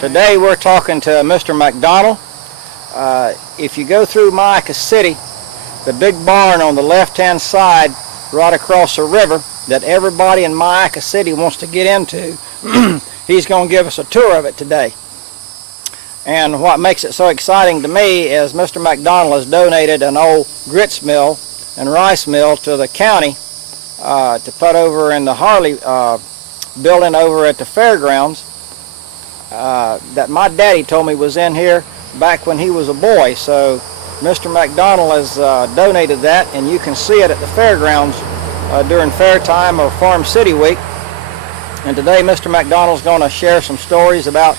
Today we're talking to Mr. McDonald. If you go through Myakka City, the big barn on the left-hand side right across the river that everybody in Myakka City wants to get into, he's going to give us a tour of it today. And what makes it so exciting to me is Mr. McDonald has donated an old grits mill and rice mill to the county to put over in the Harley building over at the fairgrounds that my daddy told me was in here back when he was a boy. So Mr. McDonald has donated that, and you can see it at the fairgrounds during fair time or Farm City Week. And today Mr. McDonald's going to share some stories about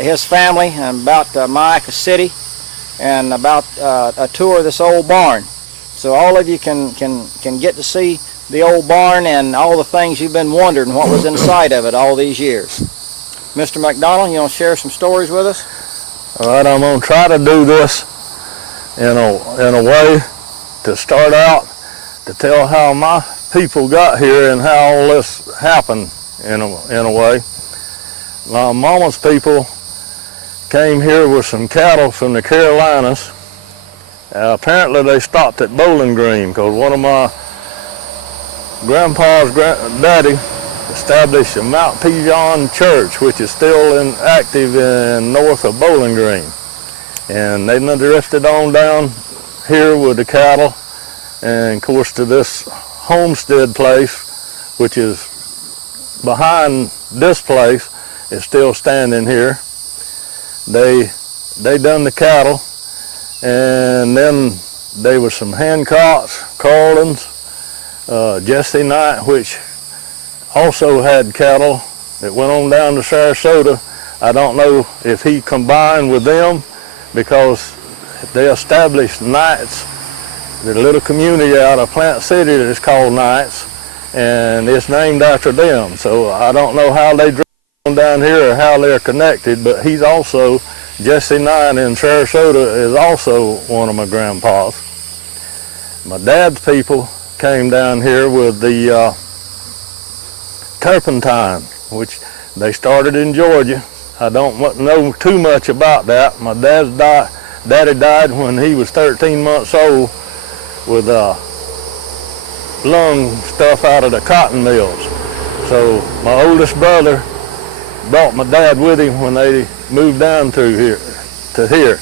his family and about Myakka City and about a tour of this old barn. So all of you can get to see the old barn and all the things you've been wondering what was inside of it all these years. Mr. McDonald, you want to share some stories with us? All right, I'm going to try to do this in a way to start out to tell how my people got here and how all this happened in a way. My mama's people came here with some cattle from the Carolinas. Apparently they stopped at Bowling Green because one of my grandpa's daddy established a Mount Pigeon Church, which is still active in north of Bowling Green. And they drifted on down here with the cattle, and of course to this homestead place, which is behind this place, is still standing here. They done the cattle, and then there was some Hancocks, Carlins, Jesse Knight, which also had cattle that went on down to Sarasota. I don't know if he combined with them because they established Knights, the little community out of Plant City that is called Knights, and it's named after them. So I don't know how they drove on down here or how they're connected, but he's also, Jesse Knight in Sarasota is also one of my grandpas. My dad's people came down here with the turpentine, which they started in Georgia. I don't know too much about that. My daddy died when he was 13 months old with lung stuff out of the cotton mills. So my oldest brother brought my dad with him when they moved down through here to here.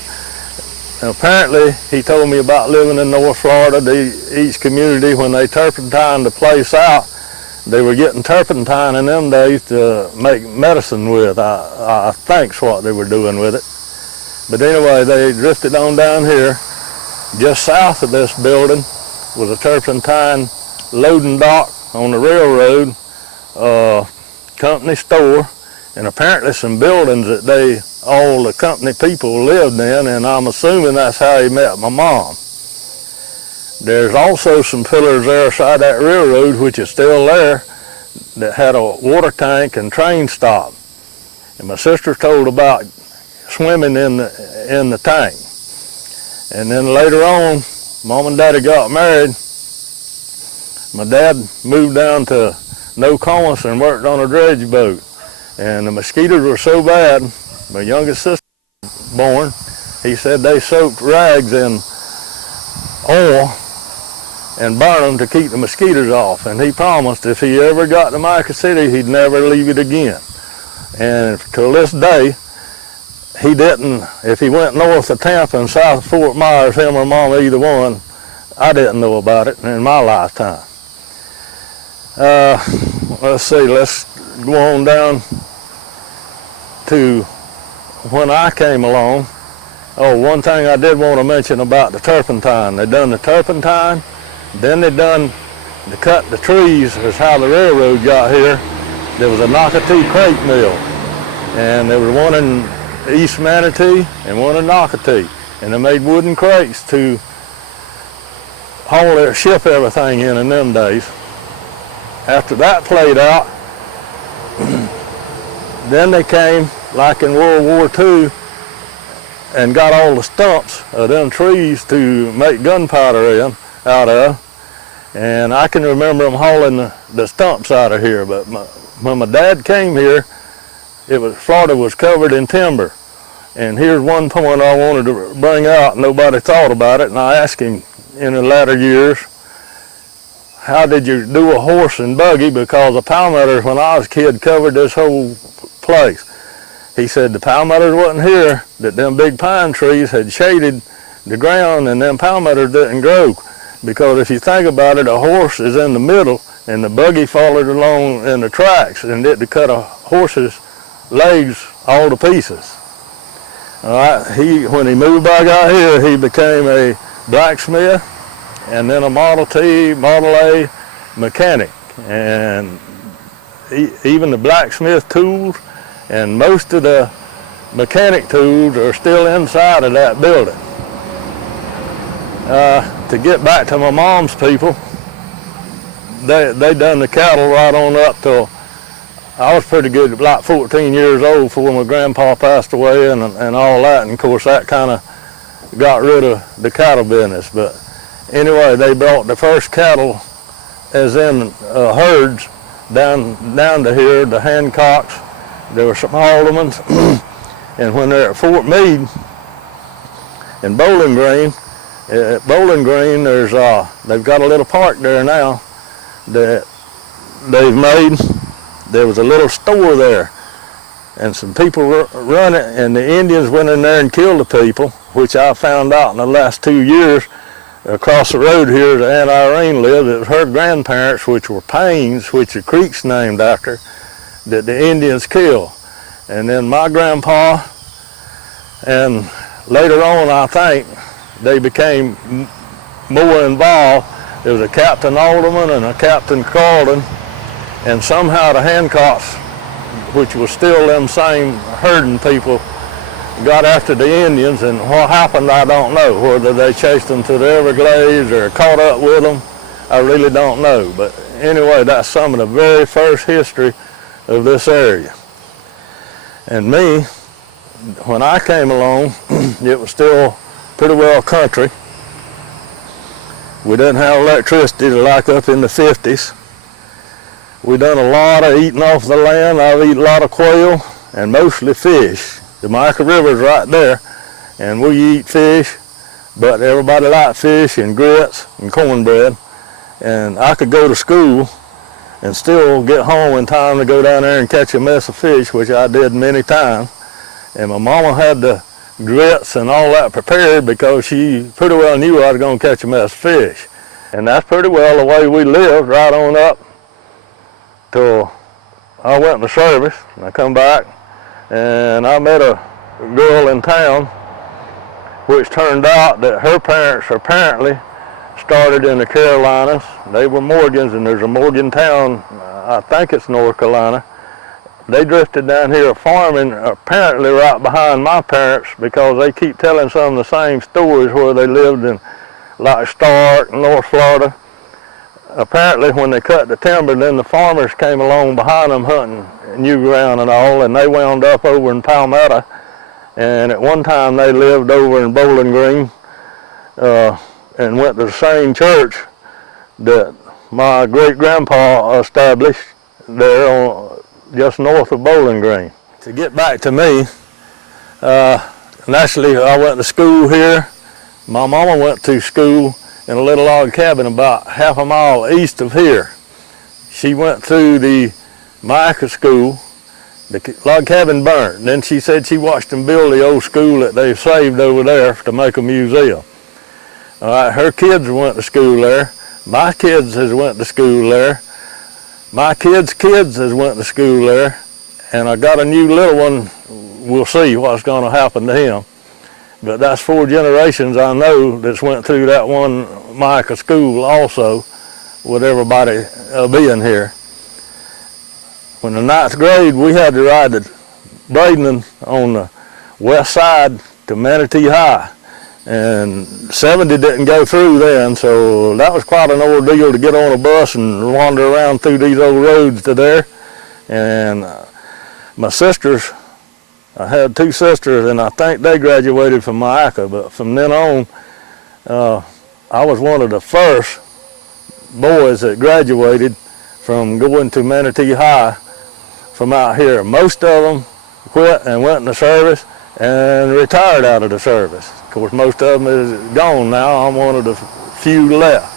And apparently he told me about living in North Florida, each community, when they turpentined the place out, they were getting turpentine in them days to make medicine with. I think's what they were doing with it. But anyway, they drifted on down here. Just south of this building was a turpentine loading dock on the railroad, company store, and apparently some buildings that all the company people lived in, and I'm assuming that's how he met my mom. There's also some pillars there beside that railroad, which is still there, that had a water tank and train stop. And my sister told about swimming in the tank. And then later on, Mom and Daddy got married. My dad moved down to Nokomis and worked on a dredge boat. And the mosquitoes were so bad, my youngest sister was born. He said they soaked rags in oil and burn them to keep the mosquitoes off. And he promised if he ever got to Myakka City, he'd never leave it again. And till this day, he didn't, if he went north of Tampa and south of Fort Myers, him or Mama, either one, I didn't know about it in my lifetime. Let's see, let's go on down to when I came along. Oh, one thing I did want to mention about the turpentine. They done the turpentine, then they cut the trees, is how the railroad got here. There was a Nocatee crate mill, and there was one in East Manatee and one in Nocatee, and they made wooden crates to ship everything in them days. After that played out, then they came, like in World War II, and got all the stumps of them trees to make gunpowder out of. And I can remember them hauling the stumps out of here, but when my dad came here, Florida was covered in timber. And here's one point I wanted to bring out, nobody thought about it, and I asked him in the latter years, how did you do a horse and buggy? Because the palmetters, when I was a kid, covered this whole place. He said the palmetters wasn't here, that them big pine trees had shaded the ground and them palmetters didn't grow. Because if you think about it, a horse is in the middle and the buggy followed along in the tracks, and it to cut a horse's legs all to pieces. All right, when he moved back out here, he became a blacksmith and then a Model T, Model A mechanic. And even the blacksmith tools and most of the mechanic tools are still inside of that building. To get back to my mom's people, they done the cattle right on up till I was pretty good, like 14 years old before my grandpa passed away and all that. And of course that kind of got rid of the cattle business. But anyway, they brought the first cattle as in herds down to here, the Hancocks. There were some Aldermans. And when they're at Fort Meade in Bowling Green, at Bowling Green, they've got a little park there now that they've made. There was a little store there, and some people run it, and the Indians went in there and killed the people, which I found out in the last 2 years. Across the road here, the Aunt Irene lived. It was her grandparents, which were Paynes, which the creek's named after, that the Indians killed. And then my grandpa, and later on, I think, they became more involved. There was a Captain Alderman and a Captain Carlton, and somehow the Hancocks, which was still them same herding people, got after the Indians, and what happened I don't know. Whether they chased them to the Everglades or caught up with them, I really don't know. But anyway, that's some of the very first history of this area. And me, when I came along, it was still pretty well country. We didn't have electricity like up in the 50s. We done a lot of eating off the land. I've eaten a lot of quail and mostly fish. The Myakka River's right there, and we eat fish, but everybody liked fish and grits and cornbread. And I could go to school and still get home in time to go down there and catch a mess of fish, which I did many times. And my mama had the grits and all that prepared because she pretty well knew I was going to catch a mess of fish. And that's pretty well the way we lived right on up till I went to service, and I come back, and I met a girl in town, which turned out that her parents apparently started in the Carolinas. They were Morgans, and there's a Morgan town, I think it's North Carolina. They drifted down here farming, apparently right behind my parents, because they keep telling some of the same stories where they lived in like Stark, North Florida. Apparently when they cut the timber, then the farmers came along behind them hunting new ground and all, and they wound up over in Palmetto. And at one time they lived over in Bowling Green and went to the same church that my great-grandpa established there just north of Bowling Green. To get back to me, naturally I went to school here. My mama went to school in a little log cabin about half a mile east of here. She went through the Myakka school. The log cabin burned. Then she said she watched them build the old school that they saved over there to make a museum. All right, her kids went to school there. My kids has went to school there. My kids' kids has went to school there. And I got a new little one. We'll see what's going to happen to him. But that's 4 generations I know that's went through that one Myakka school also, with everybody being here. When the 9th grade, we had to ride to Bradenton on the west side to Manatee High. And 70 didn't go through then, so that was quite an ordeal to get on a bus and wander around through these old roads to there. And my sisters, I had 2 sisters, and I think they graduated from Myakka, but from then on, I was one of the first boys that graduated from going to Manatee High from out here. Most of them quit and went in the service and retired out of the service. Of course, most of them is gone now. I'm one of the few left.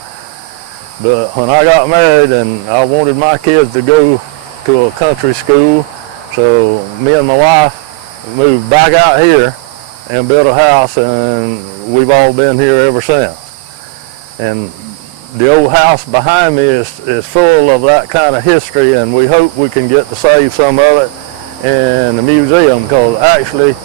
But when I got married and I wanted my kids to go to a country school, so me and my wife moved back out here and built a house, and we've all been here ever since. And the old house behind me is full of that kind of history, and we hope we can get to save some of it in the museum, because actually,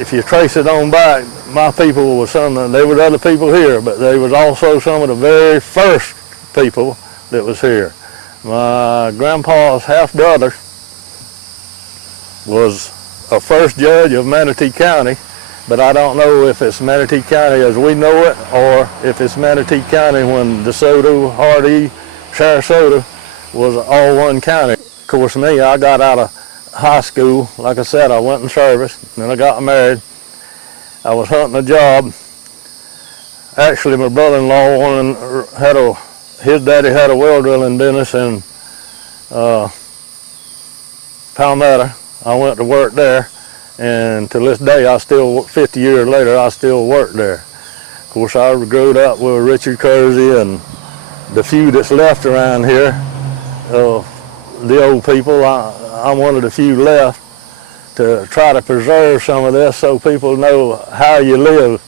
if you trace it on back, my people was there were other people here, but they was also some of the very first people that was here. My grandpa's half-brother was a first judge of Manatee County, but I don't know if it's Manatee County as we know it, or if it's Manatee County when DeSoto, Hardee, Sarasota was all one county. Of course, me, I got out of high school. Like I said, I went in service, then I got married. I was hunting a job. Actually, my brother-in-law his daddy had a well drilling business in Palmetto. I went to work there, and to this day, 50 years later, I still work there. Of course, I grew up with Richard Kersey and the few that's left around here, the old people. I'm one of the few left to try to preserve some of this so people know how you live.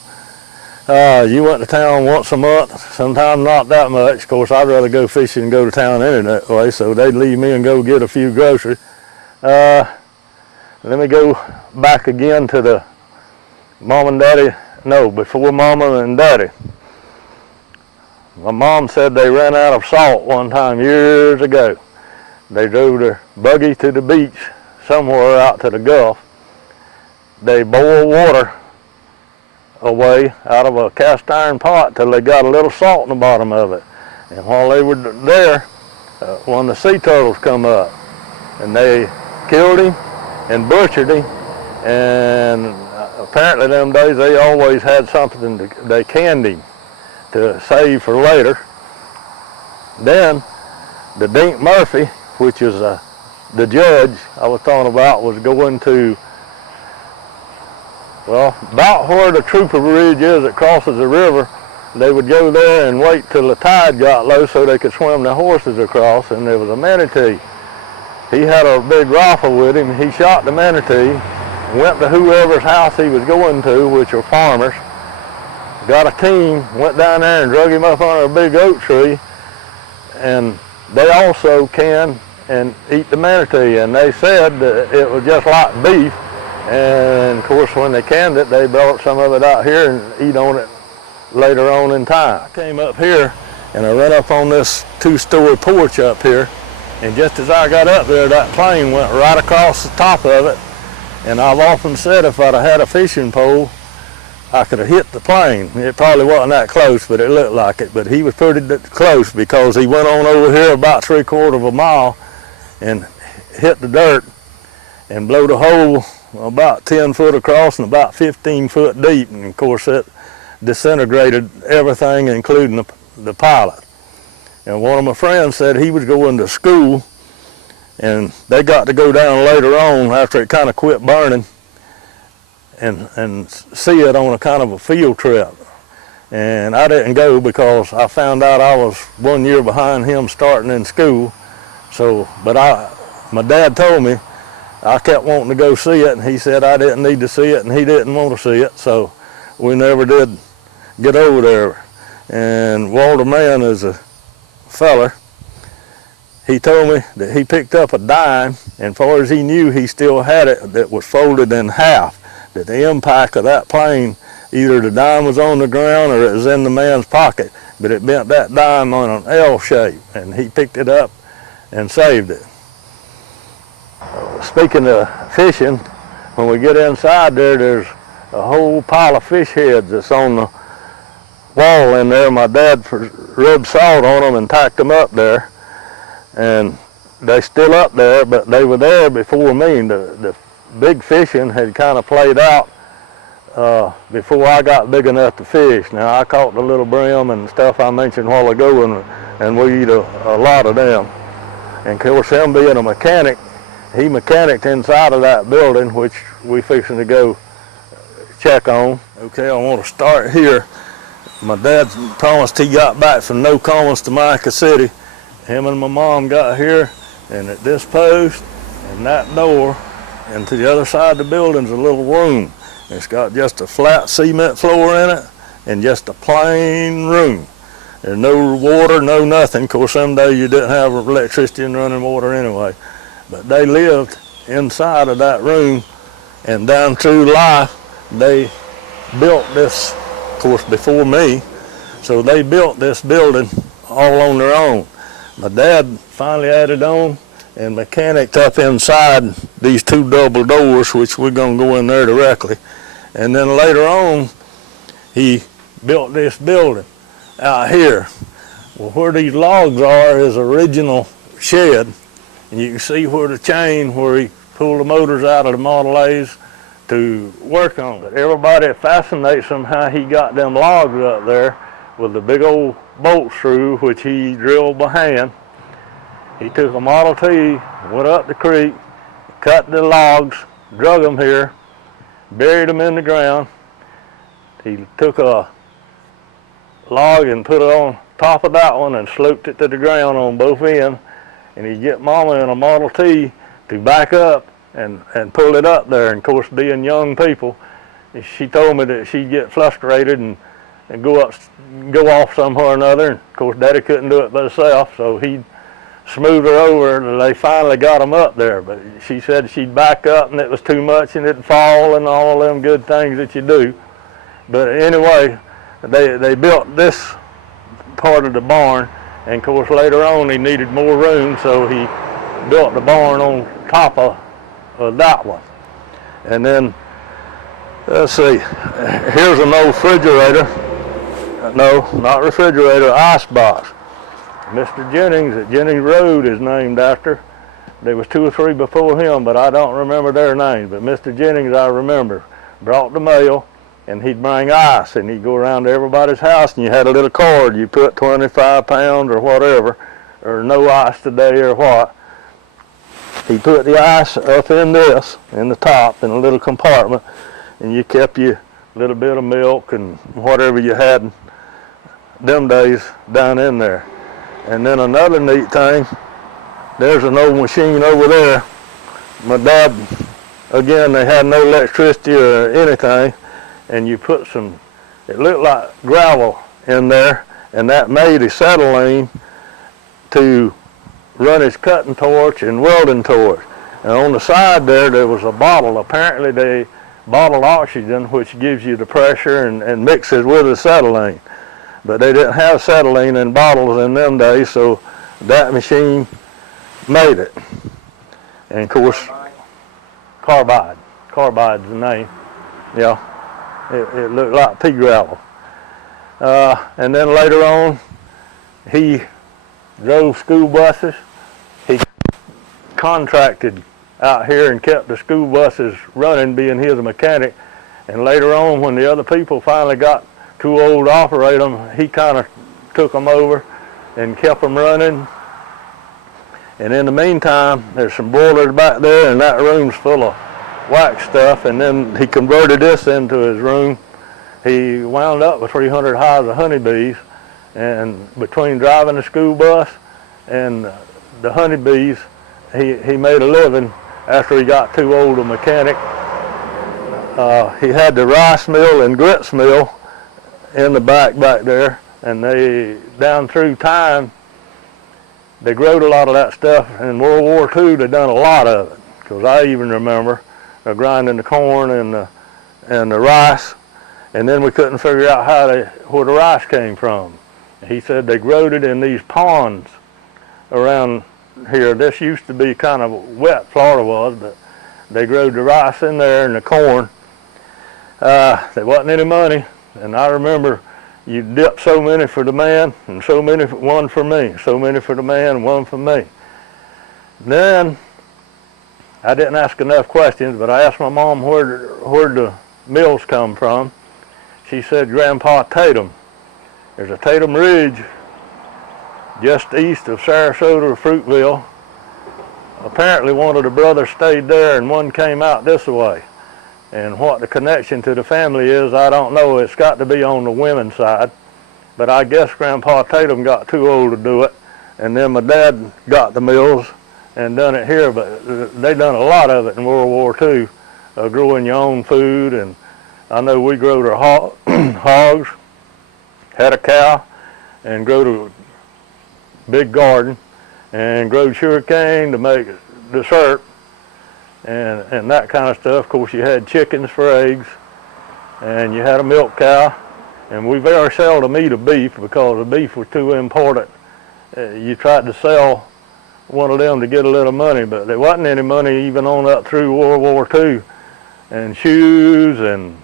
You went to town once a month, sometimes not that much. Of course, I'd rather go fishing and go to town anyway, so they'd leave me and go get a few groceries. Let me go back again to the mom and daddy, before mama and daddy. My mom said they ran out of salt one time years ago. They drove their buggy to the beach somewhere out to the Gulf. They boiled water away out of a cast iron pot till they got a little salt in the bottom of it. And while they were there, one of the sea turtles come up, and they killed him and butchered him. And apparently them days they always had something they canned him to save for later. Then the Dink Murphy, which is the judge I was talking about, was going to, about where the Trooper Bridge is that crosses the river. They would go there and wait till the tide got low so they could swim their horses across, and there was a manatee. He had a big rifle with him. He shot the manatee, went to whoever's house he was going to, which were farmers, got a team, went down there and drug him up under a big oak tree, and they also can and eat the manatee, and they said that it was just like beef. And of course, when they canned it, they brought some of it out here and eat on it later on in time. I came up here and I ran up on this two-story porch up here, and just as I got up there, that plane went right across the top of it. And I've often said if I'd have had a fishing pole, I could have hit the plane. It probably wasn't that close, but it looked like it. But he was pretty close, because he went on over here about 3/4 of a mile and hit the dirt and blowed a hole about 10 foot across and about 15 foot deep. And of course it disintegrated everything, including the pilot. And one of my friends said he was going to school, and they got to go down later on after it kind of quit burning and see it on a kind of a field trip. And I didn't go because I found out I was 1 year behind him starting in school. So, but my dad told me I kept wanting to go see it, and he said I didn't need to see it, and he didn't want to see it, so we never did get over there. And Walter Mann is a feller. He told me that he picked up a dime, and far as he knew, he still had it that was folded in half. That the impact of that plane, either the dime was on the ground or it was in the man's pocket, but it bent that dime on an L shape, and he picked it up and saved it. Speaking of fishing, when we get inside there, there's a whole pile of fish heads that's on the wall in there. My dad rubbed salt on them and tacked them up there, and they're still up there, but they were there before me. The big fishing had kind of played out before I got big enough to fish. Now, I caught the little brim and stuff I mentioned a while ago, and we eat a lot of them. And of course, him being a mechanic, he mechanicked inside of that building, which we fixing to go check on. Okay, I want to start here. My dad promised he got back from No Commons to Myakka City. Him and my mom got here, and at this post and that door, and to the other side of the building's a little room. It's got just a flat cement floor in it and just a plain room. There's no water, no nothing. Of course, some days you didn't have electricity and running water anyway. But they lived inside of that room, and down through life, they built this, of course, before me. So they built this building all on their own. My dad finally added on and mechanicked up inside these two double doors, which we're going to go in there directly. And then later on, he built this building out here. Well, where these logs are is original shed, and you can see where the chain where he pulled the motors out of the Model A's to work on. But everybody, it fascinates them how he got them logs up there with the big old bolt screw, which he drilled by hand. He took a Model T, went up the creek, cut the logs, drug them here, buried them in the ground. He took a log and put it on top of that one and sloped it to the ground on both ends. And he'd get Mama in a Model T to back up and pull it up there. And of course, being young people, she told me that she'd get frustrated and go off somewhere or another. And of course, Daddy couldn't do it by himself, so he'd smooth her over, and they finally got them up there. But she said she'd back up and it was too much and it'd fall and all them good things that you do. But anyway, they built this part of the barn, and of course later on he needed more room, so he built the barn on top of that one. And then, let's see, here's an old refrigerator. No, not refrigerator, ice box. Mr. Jennings at Jennings Road is named after. There was 2 or 3 before him, but I don't remember their names. But Mr. Jennings, I remember, brought the mail, and he'd bring ice, and he'd go around to everybody's house, and you had a little card. You put 25 pounds or whatever, or no ice today or what. He put the ice up in this, in the top, in a little compartment, and you kept your little bit of milk and whatever you had them days down in there. And then another neat thing, there's an old machine over there. My dad, again, they had no electricity or anything, and you put some, it looked like gravel in there, and that made acetylene to run his cutting torch and welding torch. And on the side there was a bottle. Apparently they bottled oxygen, which gives you the pressure and mixes with acetylene. But they didn't have acetylene in bottles in them days, so that machine made it. And of course, carbide's the name. Yeah, it looked like pea gravel. And then later on, he drove school buses. He contracted out here and kept the school buses running, being he was a mechanic. And later on, when the other people finally got too old to operate them, he kind of took them over and kept them running. And in the meantime, there's some boilers back there, and that room's full of wax stuff. And then he converted this into his room. He wound up with 300 hives of honeybees, and between driving the school bus and the honeybees, he made a living after he got too old a mechanic. He had the rice mill and grits mill in the back there, and they, down through time, they growed a lot of that stuff. In World War II, they done a lot of it, because I even remember grinding the corn and the rice, and then we couldn't figure out where the rice came from. He said they growed it in these ponds around here. This used to be kind of wet, Florida was, but they growed the rice in there and the corn. There wasn't any money, and I remember you dip so many for the man and so many, one for me, so many for the man, one for me. Then I didn't ask enough questions, but I asked my mom where the mills come from. She said Grandpa Tatum. There's a Tatum Ridge just east of Sarasota or Fruitville apparently one of the brothers stayed there and one came out this way. And what the connection to the family is, I don't know. It's got to be on the women's side. But I guess Grandpa Tatum got too old to do it. And then my dad got the mills and done it here. But they done a lot of it in World War II, growing your own food. And I know we growed our hogs, had a cow, and growed a big garden, and growed sugarcane to make the syrup. And that kind of stuff. Of course, you had chickens for eggs, and you had a milk cow, and we very seldom eat a beef because the beef was too important. You tried to sell one of them to get a little money, but there wasn't any money even on up through World War II, and shoes and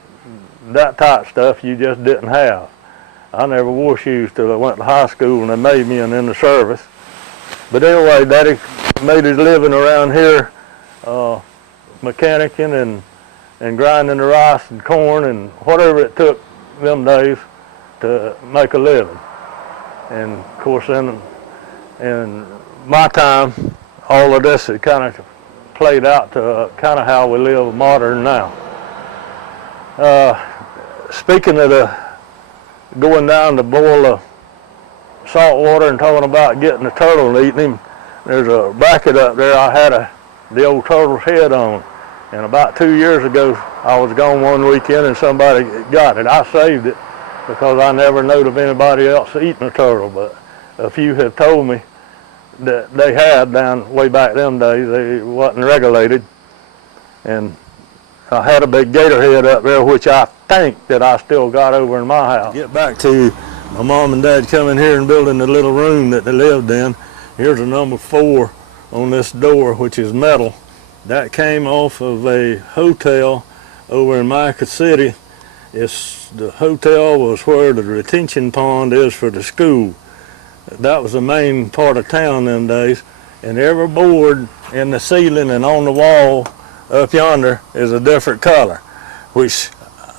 that type of stuff you just didn't have. I never wore shoes till I went to high school, and they made me in the service. But anyway, Daddy made his living around here, mechanicking and grinding the rice and corn and whatever it took them days to make a living. And of course, in my time, all of this had kind of played out to kind of how we live modern now. Speaking of the going down to boil the salt water and talking about getting the turtle and eating him, there's a bracket up there I had the old turtle's head on. And about 2 years ago, I was gone one weekend and somebody got it. I saved it because I never knowed of anybody else eating a turtle, but a few have told me that they had down way back them days. They wasn't regulated. And I had a big gator head up there, which I think that I still got over in my house. Get back to my mom and dad coming here and building the little room that they lived in. Here's a number 4 on this door, which is metal. That came off of a hotel over in Myakka City. The hotel was where the retention pond is for the school. That was the main part of town them days. And every board in the ceiling and on the wall up yonder is a different color, which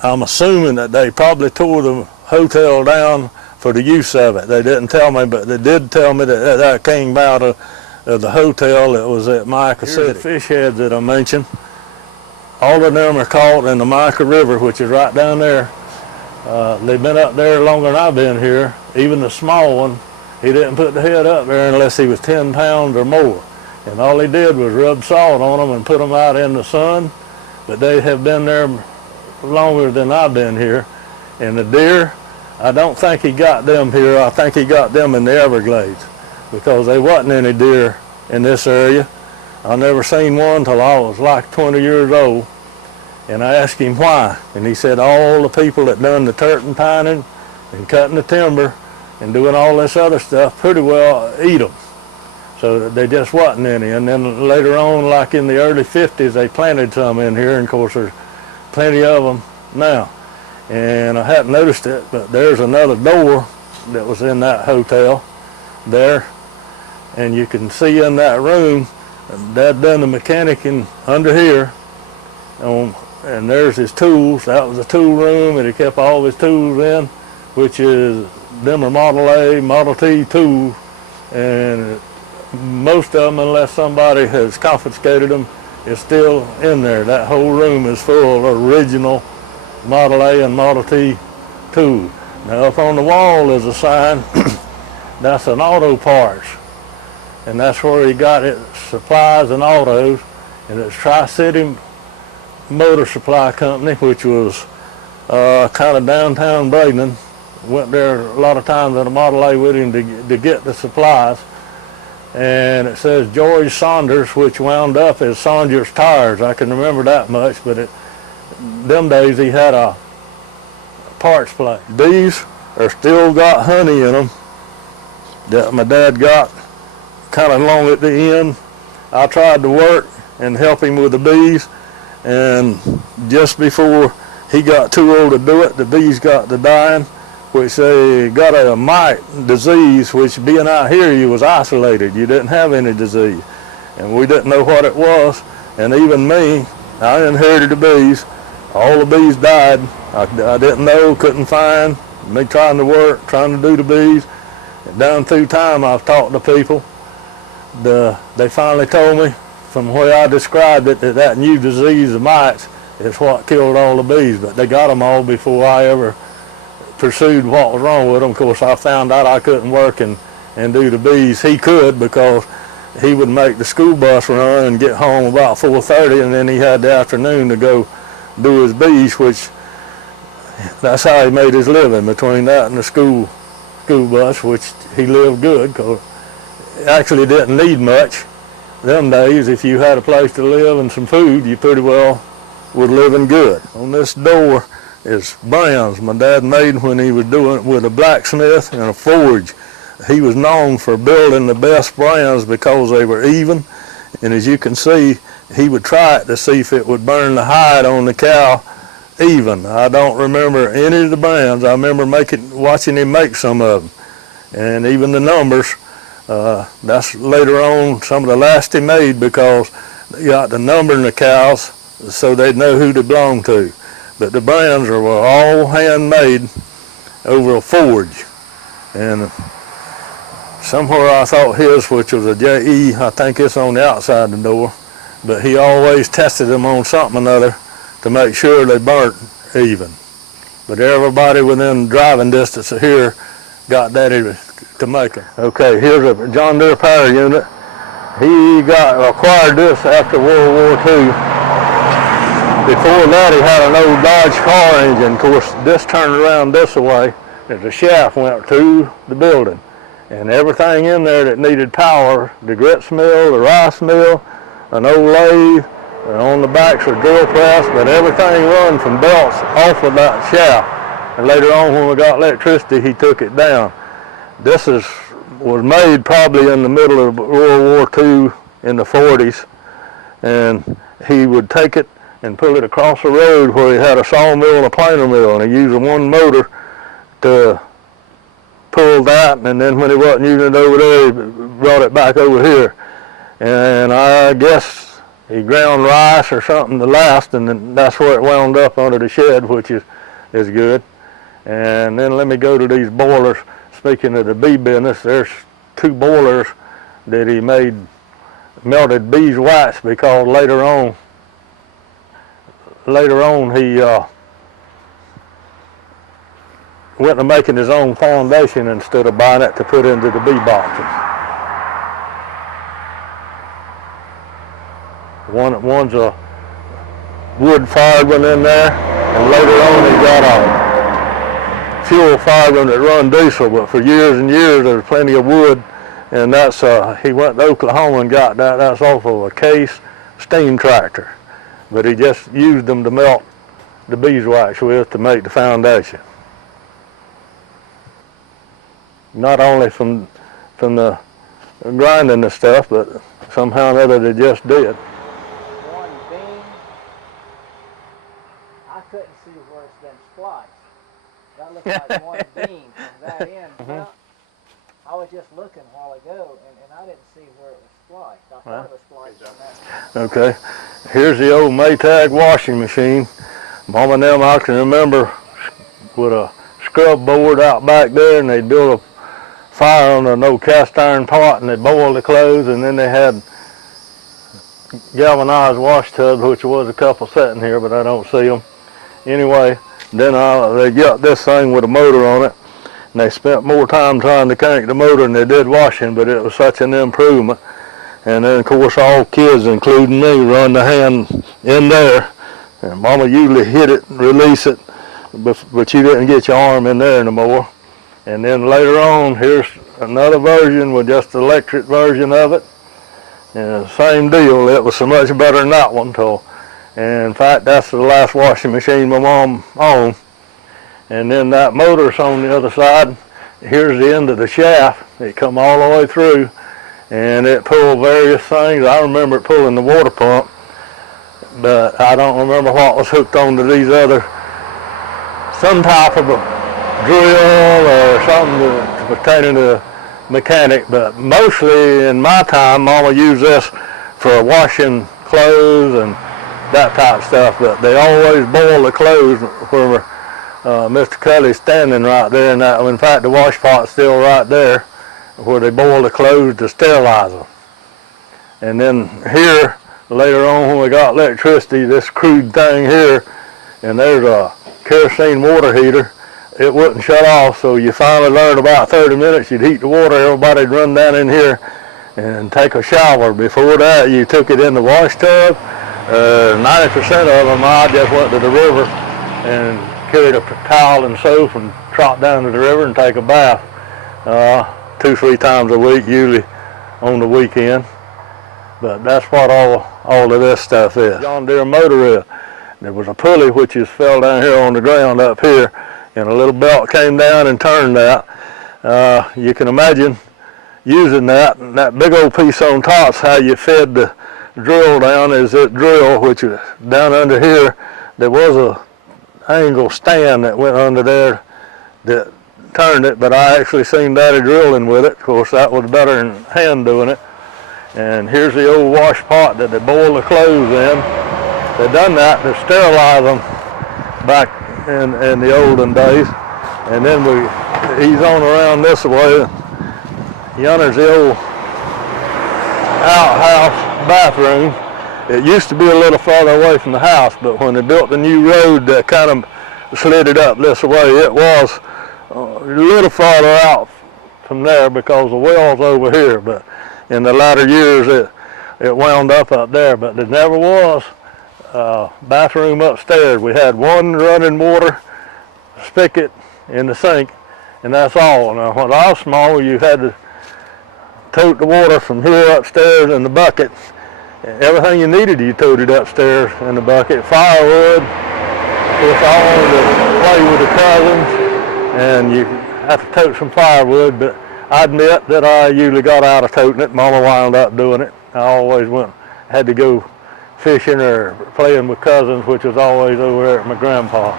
I'm assuming that they probably tore the hotel down for the use of it. They didn't tell me, but they did tell me that that came out of the hotel that was at Myakka City. The fish heads that I mentioned, all of them are caught in the Myakka River, which is right down there. They've been up there longer than I've been here. Even the small one, he didn't put the head up there unless he was 10 pounds or more. And all he did was rub salt on them and put them out in the sun. But they have been there longer than I've been here. And the deer, I don't think he got them here. I think he got them in the Everglades, because there wasn't any deer in this area. I never seen one till I was like 20 years old. And I asked him why. And he said all the people that done the turpentining and cutting the timber and doing all this other stuff pretty well eat them. So there just wasn't any. And then later on, like in the early 50s, they planted some in here, and of course there's plenty of them now. And I hadn't noticed it, but there's another door that was in that hotel there. And you can see in that room, Dad done the mechanicing under here. And there's his tools. That was a tool room, and he kept all his tools in, which is them are Model A, Model T tools. And most of them, unless somebody has confiscated them, is still in there. That whole room is full of original Model A and Model T tools. Now up on the wall is a sign, that's an auto parts. And that's where he got his supplies and autos. And it's Tri-City Motor Supply Company, which was kind of downtown Bradenton. Went there a lot of times in a Model A with him to get the supplies. And it says George Saunders, which wound up as Saunders Tires. I can remember that much, but them days he had a parts place. These are still got honey in them that my dad got kind of long at the end. I tried to work and help him with the bees, and just before he got too old to do it, the bees got to dying, which they got a mite disease, which being out here, you was isolated. You didn't have any disease. And we didn't know what it was. And even me, I inherited the bees. All the bees died. I didn't know, couldn't find. Me trying to work, trying to do the bees. And down through time, I've talked to people. They finally told me from the way I described it, that new disease of mites is what killed all the bees. But they got them all before I ever pursued what was wrong with them. Of course, I found out I couldn't work and do the bees. He could, because he would make the school bus run and get home about 4:30, and then he had the afternoon to go do his bees, which that's how he made his living, between that and the school bus, which he lived good, because he actually didn't need much. Them days, if you had a place to live and some food, you pretty well was living good. On this door is browns my dad made when he was doing it with a blacksmith and a forge. He was known for building the best browns because they were even, and as you can see, he would try it to see if it would burn the hide on the cow even. I don't remember any of the browns. I remember watching him make some of them, and even the numbers. That's later on some of the last he made, because they got the number in the cows so they'd know who they belonged to. But the browns were all handmade over a forge, and somewhere I thought his, which was a JE, I think it's on the outside of the door, but he always tested them on something or another to make sure they burnt even. But everybody within driving distance of here got Daddy to make them. Okay, here's a John Deere power unit. He acquired this after World War II. Before that, he had an old Dodge car engine. Of course, this turned around this way, and the shaft went to the building. And everything in there that needed power, the grits mill, the rice mill, an old lathe, and on the backs a drill press, but everything run from belts off of that shaft. And later on, when we got electricity, he took it down. This was made probably in the middle of World War II in the 40s, and he would take it and pull it across the road where he had a sawmill and a planer mill, and he used one motor to pull that, and then when he wasn't using it over there, he brought it back over here. And I guess he ground rice or something to last, and then that's where it wound up under the shed, which is good. And then let me go to these boilers. Speaking of the bee business, there's 2 boilers that he made melted beeswax, because later on he went to making his own foundation instead of buying it to put into the bee boxes. One's a wood-fired one in there, and later on he got a fuel-fired one that run diesel, but for years and years there was plenty of wood, and that's he went to Oklahoma and got that. That's off of a Case steam tractor, but he just used them to melt the beeswax with to make the foundation. Not only from the grinding the stuff, but somehow or other they just did. One beam, I couldn't see where it's been spliced. That looks like one beam from that end. Well, I was just looking a while ago, and I didn't see where it was spliced. I thought it was spliced on that. Okay, here's the old Maytag washing machine. Mom and them, I can remember, with a scrub board out back there, and they'd build a fire on an old cast iron pot, and they boiled the clothes, and then they had galvanized wash tubs, which was a couple sitting here, but I don't see them. Anyway, then they got this thing with a motor on it, and they spent more time trying to crank the motor than they did washing, but it was such an improvement. And then, of course, all kids, including me, run the hand in there, and Mama usually hit it and release it, but you didn't get your arm in there anymore. And then later on, here's another version with just the electric version of it. And same deal, it was so much better than that one. And in fact, that's the last washing machine my mom owned. And then that motor's on the other side. Here's the end of the shaft. It come all the way through, and it pulled various things. I remember it pulling the water pump, but I don't remember what was hooked onto these other, some type of a drill or something pertaining to mechanic, but mostly in my time, Mama used this for washing clothes and that type of stuff, but they always boil the clothes where Mr. Cully's standing right there, and that, in fact, the wash pot's still right there where they boil the clothes to sterilize them. And then here later on when we got electricity, this crude thing here, and there's a kerosene water heater, it wouldn't shut off, so you finally learned about 30 minutes, you'd heat the water, everybody'd run down in here and take a shower. Before that, you took it in the wash tub. 90% of them, I just went to the river and carried a towel and soap and trot down to the river and take a bath 2-3 times a week, usually on the weekend. But that's what all of this stuff is. John Deere motor is. There was a pulley which is fell down here on the ground up here, and a little belt came down and turned that. You can imagine using that, and that big old piece on top's how you fed the drill down. Is it drill, which is down under here. There was a angle stand that went under there that turned it, but I actually seen Daddy drilling with it. Of course, that was better than hand doing it. And here's the old wash pot that they boil the clothes in. They done that to sterilize them back in the olden days. And then we ease on around this way. Yonder's the old outhouse bathroom. It used to be a little farther away from the house, but when they built the new road that kind of slid it up this way, it was a little farther out from there because the well's over here. But in the latter years, it wound up there. But there never was a bathroom upstairs. We had one running water spigot in the sink, and that's all. Now, when I was small, you had to tote the water from here upstairs in the bucket. Everything you needed, you toted upstairs in the bucket. Firewood, if I wanted to play with the cousins, and you have to tote some firewood, but I admit that I usually got out of toting it. Mama wound up doing it. I always had to go fishing or playing with cousins, which was always over there at my grandpa.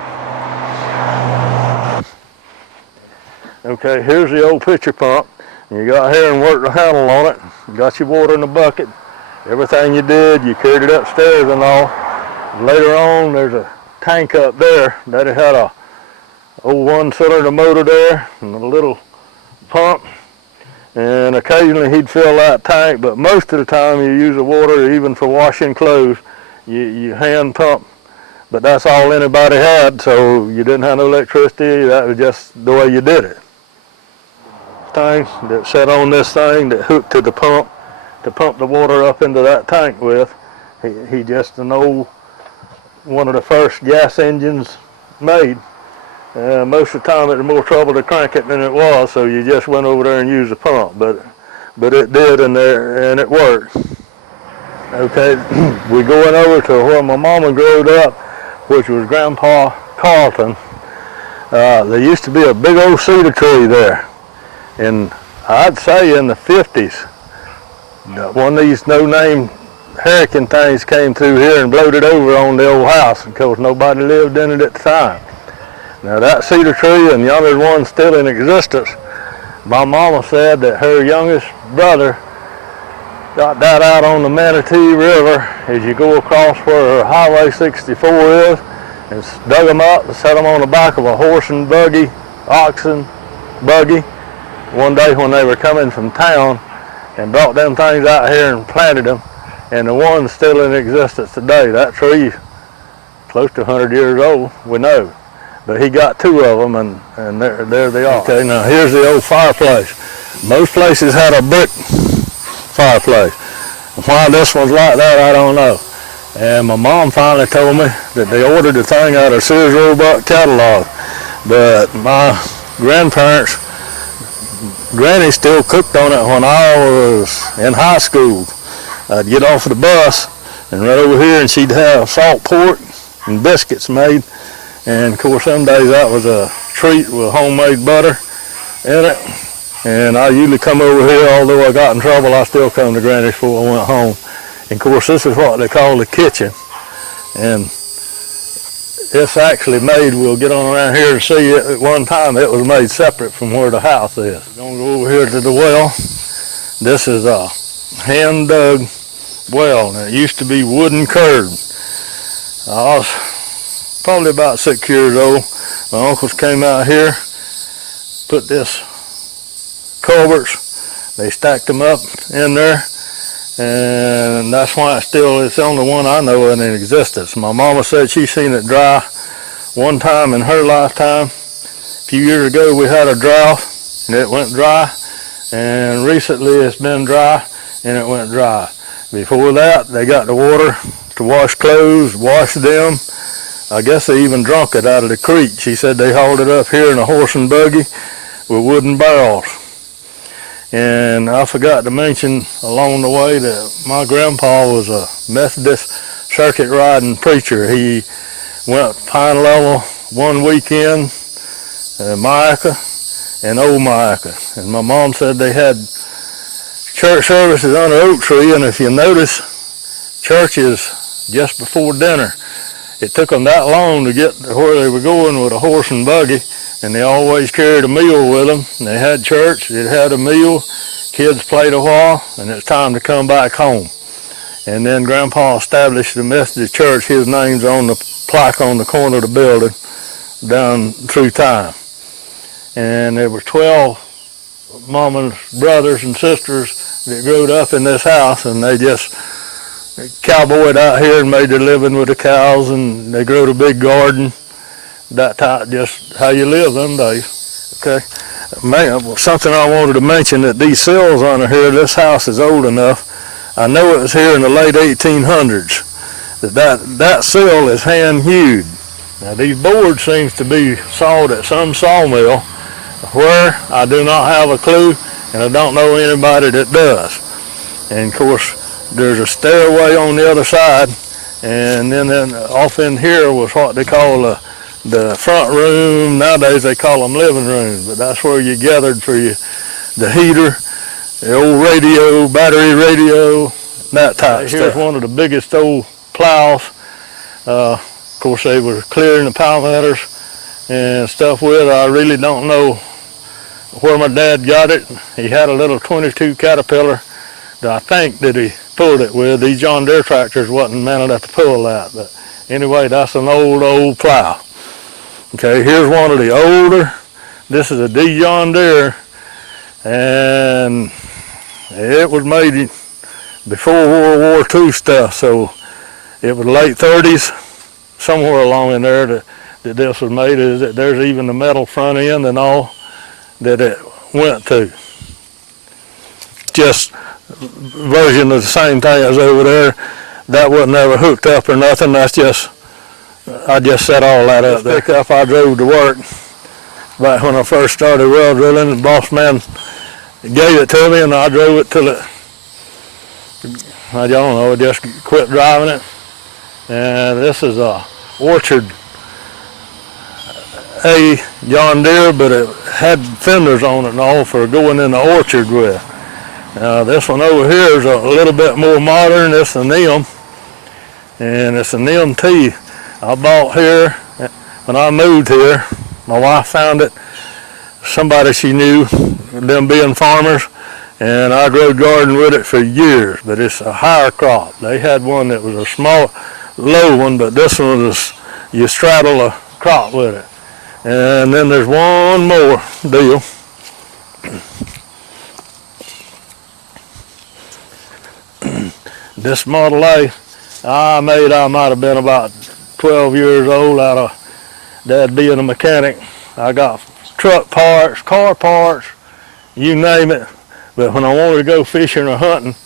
Okay, here's the old pitcher pump. You got here and worked the handle on it. You got your water in the bucket. Everything you did, you carried it upstairs and all. Later on, there's a tank up there that it had a old one-cylinder motor there and a little pump. And occasionally he'd fill that tank, but most of the time you use the water even for washing clothes. You hand pump, but that's all anybody had, so you didn't have no electricity. That was just the way you did it. Thing that set on this thing that hooked to the pump to pump the water up into that tank with. He just an old, one of the first gas engines made. Most of the time it was more trouble to crank it than it was, so you just went over there and used the pump, but it did and it worked. Okay, we're going over to where my mama grew up, which was Grandpa Carlton. There used to be a big old cedar tree there. And I'd say in the 50s, one of these no-name hurricane things came through here and blowed it over on the old house. Of course, nobody lived in it at the time. Now that cedar tree and yonder one still in existence. My mama said that her youngest brother got that out on the Manatee River as you go across where Highway 64 is, and dug them up and set them on the back of a horse and buggy, oxen buggy, one day when they were coming from town, and brought them things out here and planted them, and the one's still in existence today. That tree, close to 100 years old, we know. But he got 2 of them, and there they are. Okay, now here's the old fireplace. Most places had a brick fireplace. Why this one's like that, I don't know. And my mom finally told me that they ordered the thing out of Sears Roebuck catalog. But my grandparents, Granny still cooked on it when I was in high school. I'd get off of the bus and right over here, and she'd have salt pork and biscuits made. And of course, some days that was a treat with homemade butter in it. And I usually come over here, although I got in trouble, I still come to Granny's before I went home. And of course, this is what they call the kitchen. And it's actually made, we'll get on around here and see it. At one time, it was made separate from where the house is. We're gonna go over here to the well. This is a hand-dug well, and it used to be wooden curb. I was probably about 6 years old. My uncles came out here, put this culverts, they stacked them up in there, and that's why it's the only one I know in existence. My mama said she seen it dry one time in her lifetime. A few years ago we had a drought and it went dry, and recently it's been dry and it went dry. Before that they got the water to wash clothes, wash them. I guess they even drunk it out of the creek. She said they hauled it up here in a horse and buggy with wooden barrels. And I forgot to mention along the way that my grandpa was a Methodist circuit riding preacher. He went Pine Level one weekend, Myakka and Old Myakka. And my mom said they had church services under oak tree, and if you notice, church is just before dinner. It took them that long to get to where they were going with a horse and buggy, and they always carried a meal with them. And they had church, they had a meal, kids played a while, and it's time to come back home. And then Grandpa established the Methodist church. His name's on the plaque on the corner of the building down through time. And there were 12 mama's brothers and sisters that grew up in this house, and they just cowboyed out here and made their living with the cows, and they grew a big garden. That type, just how you live them days. Okay, man, something I wanted to mention, that these cells under here, this house is old enough. I know it was here in the late 1800s. That cell is hand hewed. Now these boards seems to be sawed at some sawmill. Where, I do not have a clue, and I don't know anybody that does. And of course, there's a stairway on the other side, and then off in here was what they call the front room. Nowadays they call them living rooms, but that's where you gathered for the heater, the old radio, battery radio, that type of stuff. Here's one of the biggest old plows. Of course, they were clearing the palmettos and stuff with. I really don't know where my dad got it. He had a little 22 Caterpillar that I think that he pulled it with. These John Deere tractors wasn't meant enough to pull that, but anyway, that's an old plow. Okay, here's one of the older. This is a D John Deere, and it was made before World War II stuff, so it was late 30s, somewhere along in there that this was made. Is that there's even the metal front end and all that it went to. Just version of the same thing as over there. That wasn't ever hooked up or nothing. That's just, I just set all that up. The pickup I drove to work back when I first started well drilling, the boss man gave it to me, and I drove it till it, I don't know, I just quit driving it. And this is a Orchard A John Deere, but it had fenders on it and all for going in the orchard with. This one over here is a little bit more modern. It's a NIM, and it's a NIM T. I bought here when I moved here. My wife found it. Somebody she knew, them being farmers, and I grew garden with it for years, but it's a higher crop. They had one that was a small, low one, but this one was, you straddle a crop with it. And then there's one more deal. This Model A I might have been about 12 years old out of Dad being a mechanic. I got truck parts, car parts, you name it. But when I wanted to go fishing or hunting,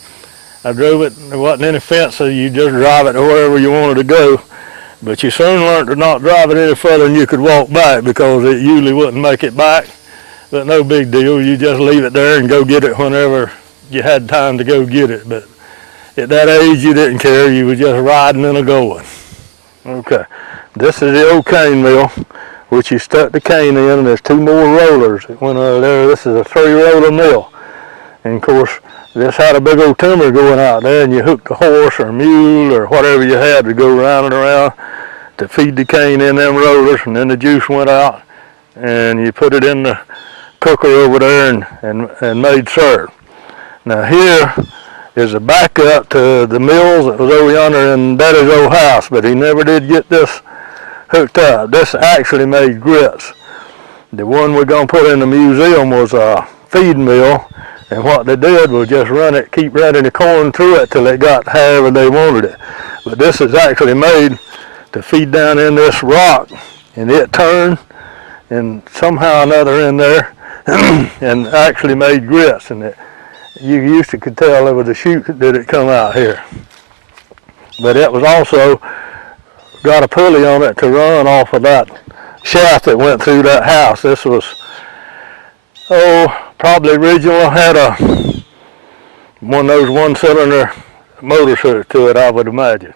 I drove it. There wasn't any fence, so you just drive it to wherever you wanted to go. But you soon learned to not drive it any further than you could walk back, because it usually wouldn't make it back. But no big deal. You just leave it there and go get it whenever you had time to go get it. But at that age, you didn't care. You were just riding and a-going. Okay, this is the old cane mill, which you stuck the cane in, and there's two more rollers that went over there. This is a 3-roller mill. And of course, this had a big old timber going out there, and you hooked a horse or a mule or whatever you had to go round and around to feed the cane in them rollers, and then the juice went out, and you put it in the cooker over there and made syrup. Now here is a backup to the mills that was over yonder in Daddy's old house, but he never did get this hooked up. This actually made grits. The one we're going to put in the museum was a feed mill And what they did was just keep running the corn through it till it got however they wanted it. But this is actually made to feed down in this rock, and it turned, and somehow or another in there, and actually made grits. And you used to could tell there was a chute that it come out here. But it was also got a pulley on it to run off of that shaft that went through that house. This was, probably original, had one of those one-cylinder motor to it, I would imagine.